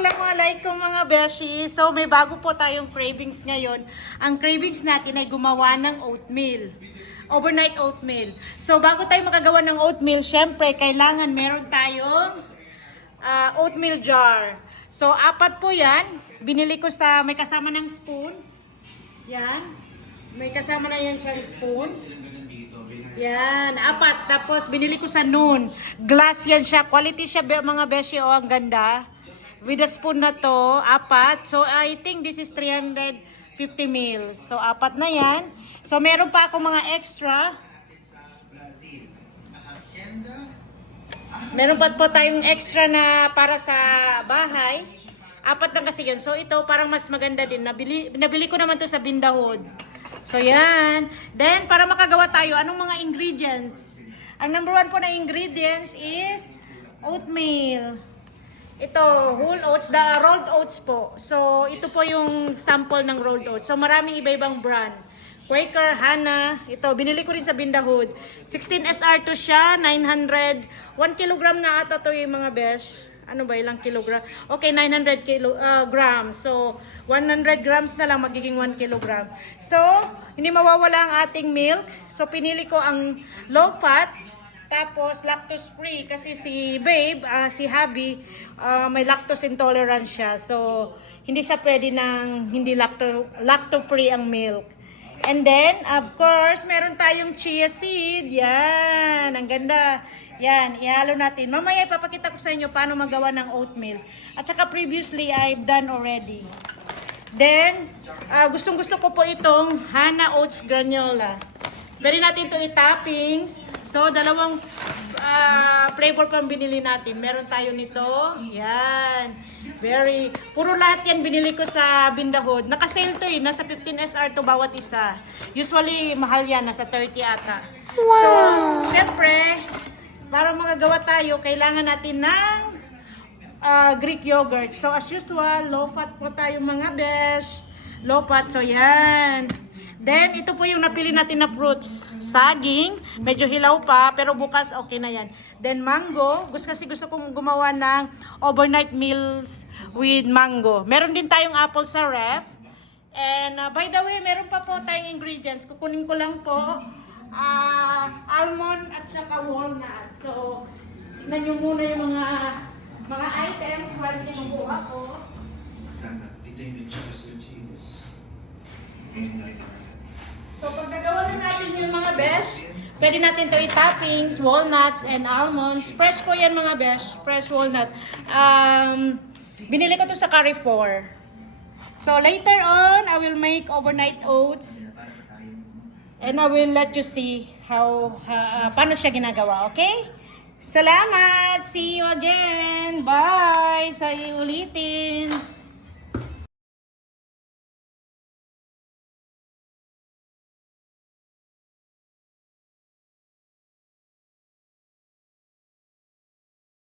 Assalamualaikum mga beshi. So may bago po tayong cravings ngayon. Ang cravings natin ay gumawa ng oatmeal. Overnight oatmeal. So bago tayo makagawa ng oatmeal, syempre kailangan meron tayong oatmeal jar. So 4 po yan. Binili ko sa may kasama ng spoon. Yan. May kasama na yan siyang spoon. Yan, 4. Tapos binili ko sa Noon. Glass yan siya. Quality siya mga beshi. Oh, ang ganda. With a spoon na to, 4. So I think this is 350 ml. So 4 na yan. So meron pa ako mga extra. Meron pa po tayong extra na para sa bahay. 4 lang kasi yun. So ito parang mas maganda din. Nabili ko naman to sa Bindahod. So yan. Then para makagawa tayo, anong mga ingredients? Ang number 1 po na ingredients is oatmeal. Ito, whole oats, the rolled oats po. So, ito po yung sample ng rolled oats. So, maraming iba-ibang brand. Quaker, Hana, ito, binili ko rin sa Bindahod. 16 SR to siya, 900, 1 kilogram na ata to yung mga besh. Ano ba, ilang kilogram? Okay, 900 grams. So, 100 grams na lang magiging 1 kilogram. So, hindi mawawala ang ating milk. So, pinili ko ang low fat. Tapos, lactose free kasi si babe, si hubby, may lactose intolerance siya. So, hindi siya pwede ng hindi lacto free ang milk. And then, of course, meron tayong chia seed. Yan, ang ganda. Yan, ihalo natin. Mamaya ipapakita ko sa inyo paano magawa ng oatmeal. At saka previously, I've done already. Then, gustong-gusto ko po itong Hana Oats Granola. Pwede natin ito i-toppings. So, dalawang flavor pang binili natin. Meron tayo nito. Yan. Puro lahat yan binili ko sa Bindahod. Naka-sale to eh. Nasa 15 SR to bawat isa. Usually, mahal yan. Nasa 30 ata. Wow! So, syempre, para magagawa tayo, kailangan natin ng Greek yogurt. So, as usual, low fat po tayo mga besh. Low fat. So, yan. Then, ito po yung napili natin na fruits. Saging, medyo hilaw pa, pero bukas okay na yan. Then, mango. Gusto kong gumawa ng overnight meals with mango. Meron din tayong apple sa ref. And, by the way, meron pa po tayong ingredients. Kukunin ko lang po almond at saka walnut. So, tignan nyo muna yung mga items while kinukuha ko. So, pag nagawa na natin yung mga besh, pwede natin to i-toppings, walnuts, and almonds. Fresh po yan mga besh, fresh walnut. Binili ko to sa Carrefour. So, later on, I will make overnight oats. And I will let you see paano siya ginagawa, okay? Salamat! See you again! Bye! Sa ulitin!